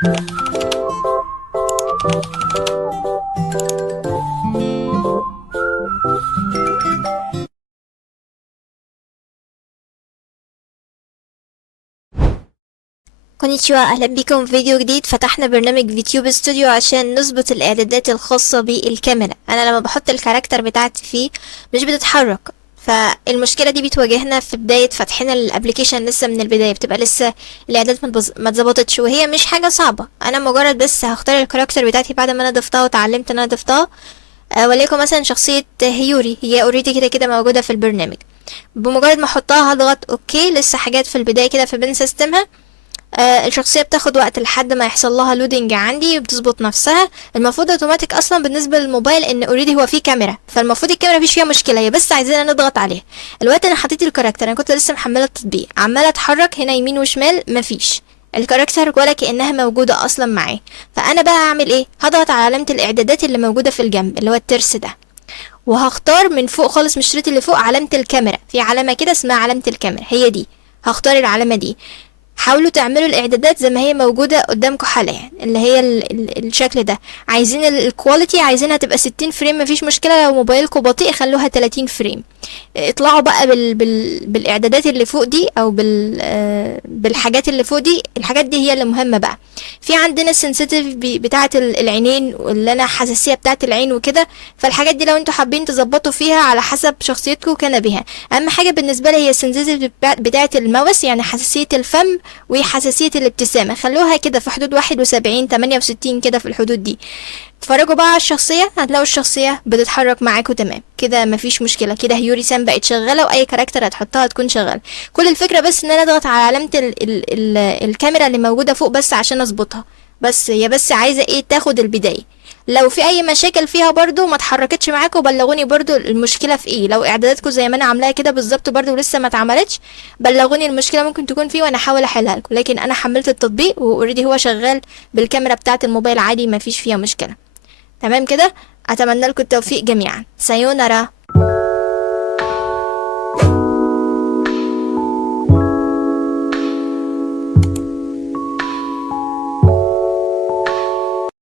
كونيتشوا، اهلا بيكم في فيديو جديد. فتحنا برنامج فيتيوب استوديو عشان نظبط الاعدادات الخاصة بالكاميرا. انا لما بحط الكاركتر بتاعتي فيه مش بتتحرك، فالمشكلة دي بتواجهنا في بداية فتحنا الابليكيشن. لسه من البداية بتبقى لسه الاعدادات ما اتظبطتش، وهي مش حاجة صعبة. انا مجرد بس هختار الكاركتر بتاعتي بعد ما انا ضفتها وتعلمت ان انا ضفتها. وليكن مثلا شخصية هيوري، هي اوريدي كده كده موجودة في البرنامج. بمجرد ما احطها هضغط اوكي. لسه حاجات في البداية كده فبين سيستمها. الشخصية بتاخد وقت لحد ما يحصل لها لودنج عندي، بتظبط نفسها. المفروض اوتوماتيك اصلا بالنسبة للموبايل ان اوريدي هو فيه كاميرا، فالمفروض الكاميرا مفيش فيها مشكلة، هي بس عايزين نضغط عليها. الوقت انا حطيت الكاركتر، انا كنت لسه محملة التطبيق، عمالة اتحرك هنا يمين وشمال، مفيش الكاركتر ولا كأنها موجودة اصلا معاه. فانا بقى هعمل ايه؟ هضغط على علامة الاعدادات اللي موجودة في الجنب، اللي هو الترس ده، وهختار من فوق خالص من الشريط اللي فوق علامة الكاميرا. في علامة كده اسمها علامة الكاميرا، هي دي. هختار العلامة دي. حاولوا تعملوا الاعدادات زي ما هي موجودة قدامكم حاليا، اللي هي الشكل ده. عايزين الكواليتي عايزينها تبقى 60 فريم، مفيش مشكلة. لو موبايلكم بطيء خلوها 30 فريم. اطلعوا بقى بالاعدادات اللي فوق دي، او بالحاجات اللي فوق دي. الحاجات دي هي اللي مهمة بقى. في عندنا السنسيتيف بتاعة العينين، واللي انا حساسية بتاعة العين وكده. فالحاجات دي لو انتوا حابين تظبطوا فيها على حسب شخصيتكم كان بها. اهم حاجة بالنسبة لي هي السنسيتيف بتاعة الماوس، يعني حساسية الفم وحساسية الابتسامة، خلوها كده في حدود 71 68 كده، في الحدود دي. اتفرجوا بقى على الشخصية، هتلاقوا الشخصية بتتحرك معاكوا تمام كده، مفيش مشكلة. كده هيوري سان بقت شغالة، واي كاركتر هتحطها هتكون شغالة. كل الفكرة بس ان انا اضغط على علامة الكاميرا اللي موجودة فوق بس عشان اظبطها. بس هي بس عايزة ايه؟ تاخد البداية. لو في اي مشاكل فيها برضو ما اتحركتش معاكم بلغوني برضو المشكله في ايه. لو اعداداتكم زي ما انا عاملاها كده بالظبط برضو لسه ما اتعملتش، بلغوني المشكله ممكن تكون فيه وانا احاول احلها لكم. لكن انا حملت التطبيق واوريدي هو شغال بالكاميرا بتاعه الموبايل عادي، ما فيش فيها مشكله. تمام كده. اتمنى لكم التوفيق جميعا. سايونارا.